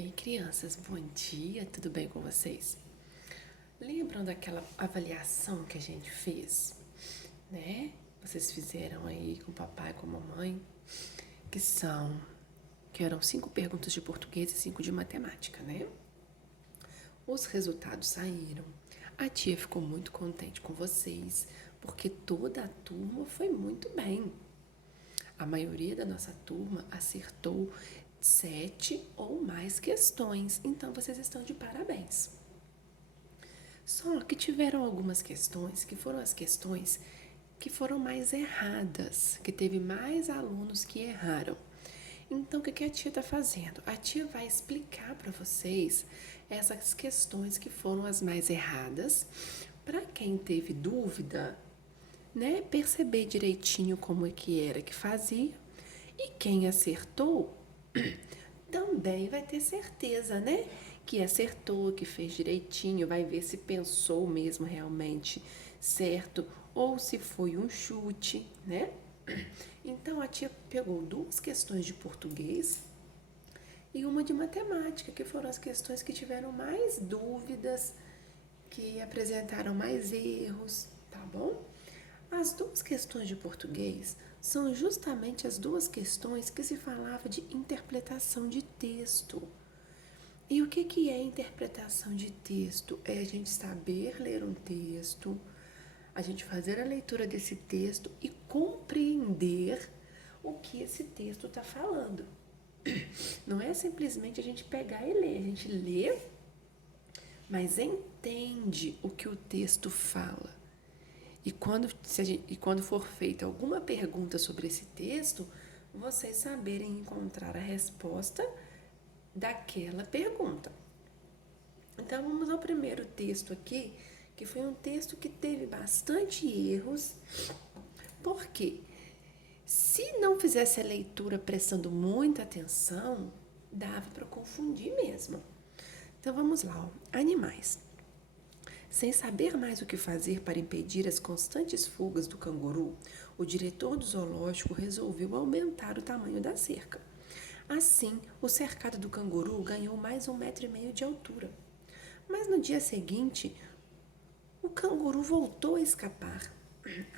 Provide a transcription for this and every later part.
Ei, crianças, bom dia, tudo bem com vocês? Lembram daquela avaliação que a gente fez, né? Vocês fizeram aí com o papai e com a mamãe, que são, que eram 5 perguntas de português e 5 de matemática, né? Os resultados saíram. A tia ficou muito contente com vocês, porque toda a turma foi muito bem. A maioria da nossa turma acertou 7 ou mais questões, então vocês estão de parabéns. Só que tiveram algumas questões que foram as questões que foram mais erradas, que teve mais alunos que erraram. Então, o que a tia está fazendo? A tia vai explicar para vocês essas questões que foram as mais erradas, para quem teve dúvida, né, perceber direitinho como é que era que fazia, e quem acertou também vai ter certeza, né? Que acertou, que fez direitinho, vai ver se pensou mesmo realmente certo ou se foi um chute, né? Então a tia pegou 2 questões de português e uma de matemática, que foram as questões que tiveram mais dúvidas, que apresentaram mais erros, tá bom? As 2 questões de português são justamente as 2 questões que se falava de interpretação de texto. E o que é interpretação de texto? É a gente saber ler um texto, a gente fazer a leitura desse texto e compreender o que esse texto está falando. Não é simplesmente a gente pegar e ler, a gente lê, mas entende o que o texto fala. E quando for feita alguma pergunta sobre esse texto, vocês saberem encontrar a resposta daquela pergunta. Então vamos ao primeiro texto aqui, que foi um texto que teve bastante erros, porque se não fizesse a leitura prestando muita atenção, dava para confundir mesmo. Então vamos lá, ó. Animais. Sem saber mais o que fazer para impedir as constantes fugas do canguru, o diretor do zoológico resolveu aumentar o tamanho da cerca. Assim, o cercado do canguru ganhou mais 1,5 metro de altura. Mas no dia seguinte, o canguru voltou a escapar.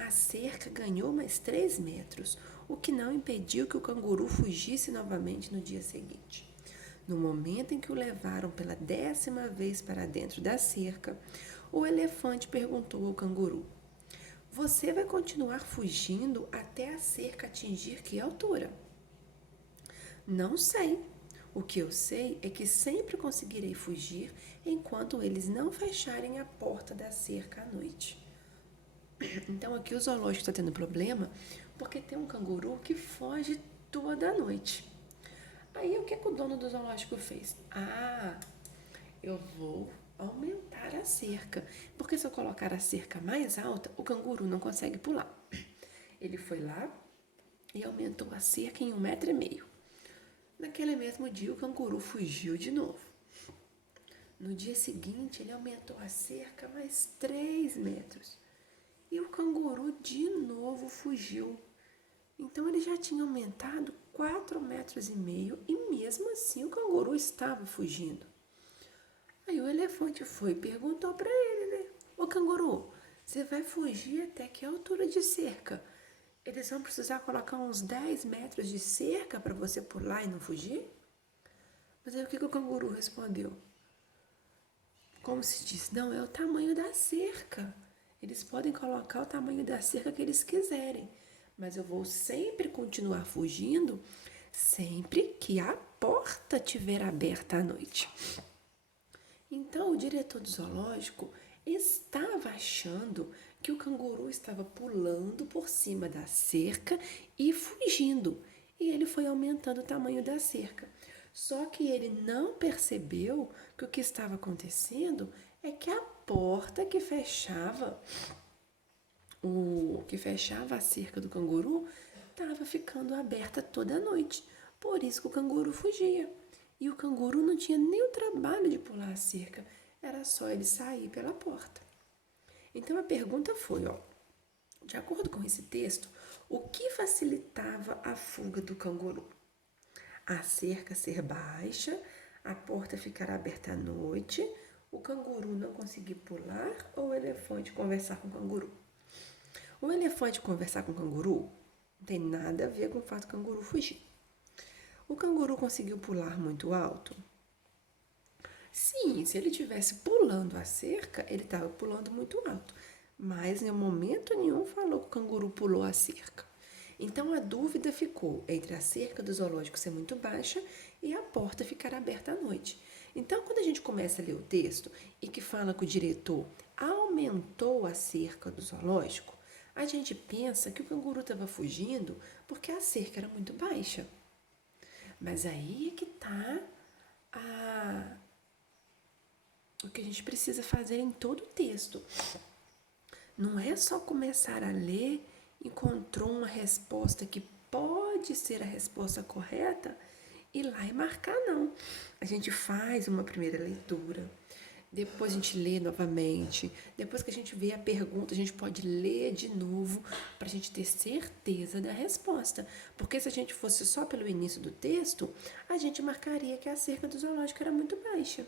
A cerca ganhou mais 3 metros, o que não impediu que o canguru fugisse novamente no dia seguinte. No momento em que o levaram pela 10ª vez para dentro da cerca, o elefante perguntou ao canguru: Você vai continuar fugindo até a cerca atingir que altura? Não sei. O que eu sei é que sempre conseguirei fugir enquanto eles não fecharem a porta da cerca à noite. Então aqui o zoológico está tendo problema porque tem um canguru que foge toda noite. Aí o que o dono do zoológico fez? Eu vou aumentar a cerca, porque se eu colocar a cerca mais alta, o canguru não consegue pular. Ele foi lá e aumentou a cerca em 1,5 metro. Naquele mesmo dia, o canguru fugiu de novo. No dia seguinte, ele aumentou a cerca mais 3 metros. E o canguru de novo fugiu. Então ele já tinha aumentado 4,5 metros e mesmo assim o canguru estava fugindo. Aí o elefante foi e perguntou para ele, né? Ô canguru, você vai fugir até que altura de cerca? Eles vão precisar colocar uns 10 metros de cerca para você pular e não fugir? Mas aí o que o canguru respondeu? Como se diz, não, é o tamanho da cerca. Eles podem colocar o tamanho da cerca que eles quiserem, mas eu vou sempre continuar fugindo sempre que a porta estiver aberta à noite. Então o diretor do zoológico estava achando que o canguru estava pulando por cima da cerca e fugindo. E ele foi aumentando o tamanho da cerca. Só que ele não percebeu que o que estava acontecendo é que a porta que fechava a cerca do canguru estava ficando aberta toda a noite. Por isso que o canguru fugia. E o canguru não tinha nem o trabalho de pular a cerca, era só ele sair pela porta. Então a pergunta foi, ó, de acordo com esse texto, o que facilitava a fuga do canguru? A cerca ser baixa, A porta ficará aberta à noite, o canguru não conseguir pular ou o elefante conversar com o canguru? O elefante conversar com o canguru não tem nada a ver com o fato do canguru fugir. O canguru conseguiu pular muito alto? Sim, se ele estivesse pulando a cerca, ele estava pulando muito alto. Mas em momento nenhum falou que o canguru pulou a cerca. Então a dúvida ficou entre a cerca do zoológico ser muito baixa e a porta ficar aberta à noite. Então, quando a gente começa a ler o texto e que fala que o diretor aumentou a cerca do zoológico, a gente pensa que o canguru estava fugindo porque a cerca era muito baixa. Mas aí é que está o que a gente precisa fazer em todo o texto. Não é só começar a ler, encontrou uma resposta que pode ser a resposta correta, ir lá e marcar, não. A gente faz uma primeira leitura, depois a gente lê novamente, depois que a gente vê a pergunta, a gente pode ler de novo para a gente ter certeza da resposta. Porque se a gente fosse só pelo início do texto, a gente marcaria que a cerca do zoológico era muito baixa.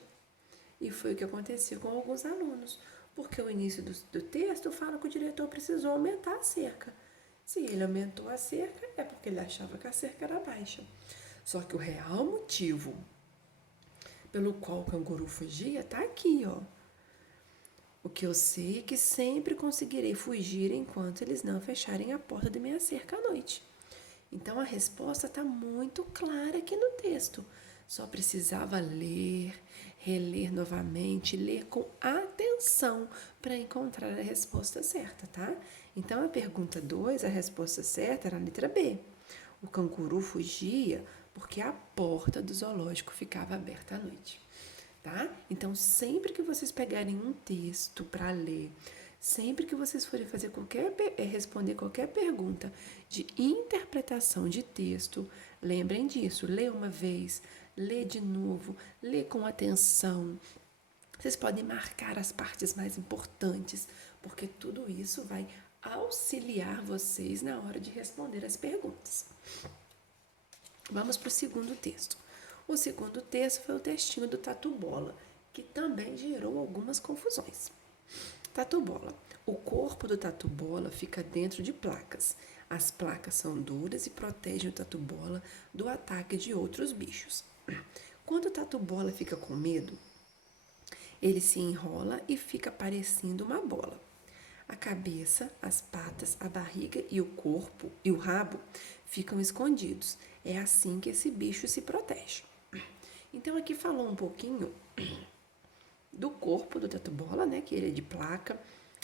E foi o que aconteceu com alguns alunos, porque o início do texto fala que o diretor precisou aumentar a cerca. Se ele aumentou a cerca, é porque ele achava que a cerca era baixa. Só que o real motivo pelo qual o canguru fugia está aqui, ó. O que eu sei é que sempre conseguirei fugir enquanto eles não fecharem a porta da minha cerca à noite. Então a resposta está muito clara aqui no texto. Só precisava ler, reler novamente, ler com atenção para encontrar a resposta certa, tá? Então a pergunta 2, a resposta certa era a letra B. O canguru fugia porque a porta do zoológico ficava aberta à noite, tá? Então sempre que vocês pegarem um texto para ler, sempre que vocês forem fazer responder qualquer pergunta de interpretação de texto, lembrem disso, lê uma vez, lê de novo, lê com atenção. Vocês podem marcar as partes mais importantes, porque tudo isso vai auxiliar vocês na hora de responder as perguntas. Vamos para o segundo texto. O segundo texto foi o textinho do Tatu Bola, que também gerou algumas confusões. Tatu Bola. O corpo do Tatu Bola fica dentro de placas. As placas são duras e protegem o Tatu Bola do ataque de outros bichos. Quando o Tatu Bola fica com medo, ele se enrola e fica parecendo uma bola. A cabeça, as patas, a barriga e o corpo e o rabo ficam escondidos. É assim que esse bicho se protege. Então aqui falou um pouquinho do corpo do tatu-bola, né, que ele é de placa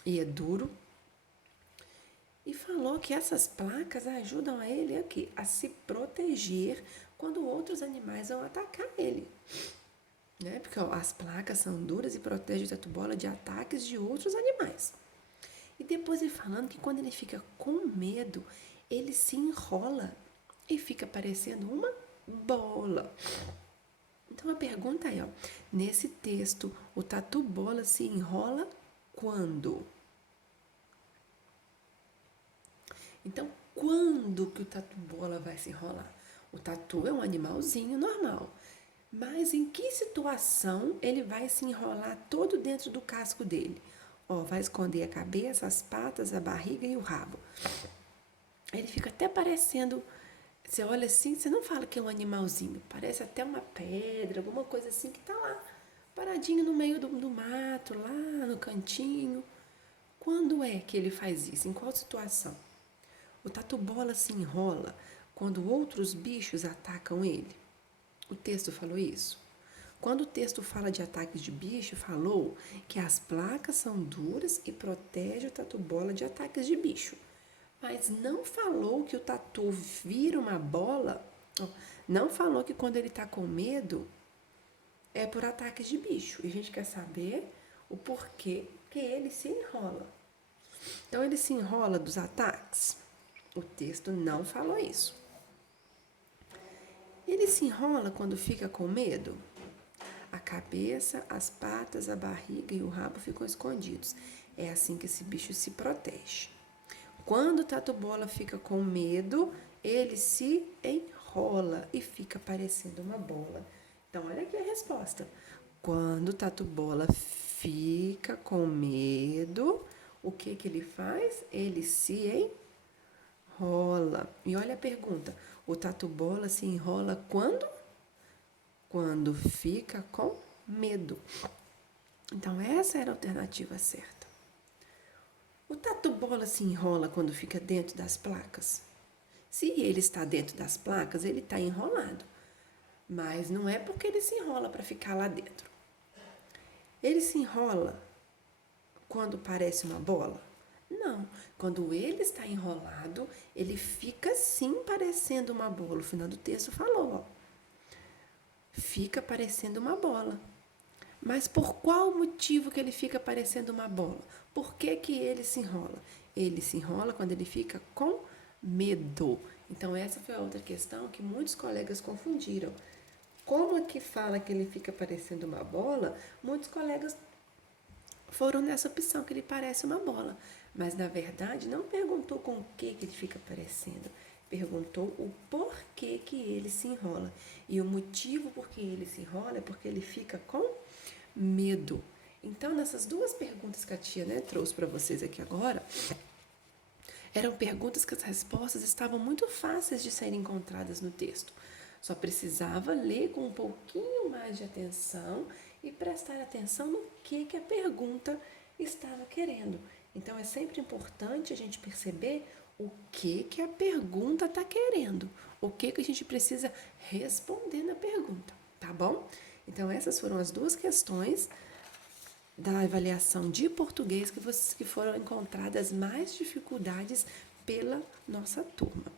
e é duro. E falou que essas placas ajudam a ele aqui a se proteger quando outros animais vão atacar ele. Né? Porque ó, as placas são duras e protegem o tatu-bola de ataques de outros animais. E depois ele falando que quando ele fica com medo, ele se enrola e fica parecendo uma bola. Então a pergunta é, ó, nesse texto, o tatu-bola se enrola quando? Então, quando que o tatu-bola vai se enrolar? O tatu é um animalzinho normal. Mas em que situação ele vai se enrolar todo dentro do casco dele? Ó, vai esconder a cabeça, as patas, a barriga e o rabo. Ele fica até parecendo, você olha assim, você não fala que é um animalzinho, parece até uma pedra, alguma coisa assim que tá lá, paradinho no meio do mato, lá no cantinho. Quando é que ele faz isso? Em qual situação? O tatu-bola se enrola quando outros bichos atacam ele. O texto falou isso? Quando o texto fala de ataques de bicho, falou que as placas são duras e protegem o tatu-bola de ataques de bicho. Mas não falou que o tatu vira uma bola, não falou que quando ele está com medo é por ataques de bicho. E a gente quer saber o porquê que ele se enrola. Então ele se enrola dos ataques? O texto não falou isso. Ele se enrola quando fica com medo? A cabeça, as patas, a barriga e o rabo ficam escondidos. É assim que esse bicho se protege. Quando o tatu-bola fica com medo, ele se enrola e fica parecendo uma bola. Então, olha aqui a resposta. Quando o tatu-bola fica com medo, o que que ele faz? Ele se enrola. E olha a pergunta. O tatu-bola se enrola quando? Quando fica com medo. Então, essa era a alternativa certa. O tatu-bola se enrola quando fica dentro das placas? Se ele está dentro das placas, ele está enrolado. Mas não é porque ele se enrola para ficar lá dentro. Ele se enrola quando parece uma bola? Não. Quando ele está enrolado, ele fica sim parecendo uma bola. O final do texto falou, ó. Fica parecendo uma bola. Mas por qual motivo que ele fica parecendo uma bola? Por que que ele se enrola? Ele se enrola quando ele fica com medo. Então essa foi a outra questão que muitos colegas confundiram. Como é que fala que ele fica parecendo uma bola? Muitos colegas foram nessa opção, que ele parece uma bola. Mas, na verdade, não perguntou com o que ele fica parecendo. Perguntou o porquê que ele se enrola. E o motivo por que ele se enrola é porque ele fica com medo. Então, nessas duas perguntas que a tia, né, trouxe para vocês aqui agora, eram perguntas que as respostas estavam muito fáceis de serem encontradas no texto. Só precisava ler com um pouquinho mais de atenção e prestar atenção no que a pergunta estava querendo. Então, é sempre importante a gente perceber o que a pergunta está querendo, o que a gente precisa responder na pergunta, tá bom? Então, essas foram as duas questões da avaliação de português que foram encontradas mais dificuldades pela nossa turma.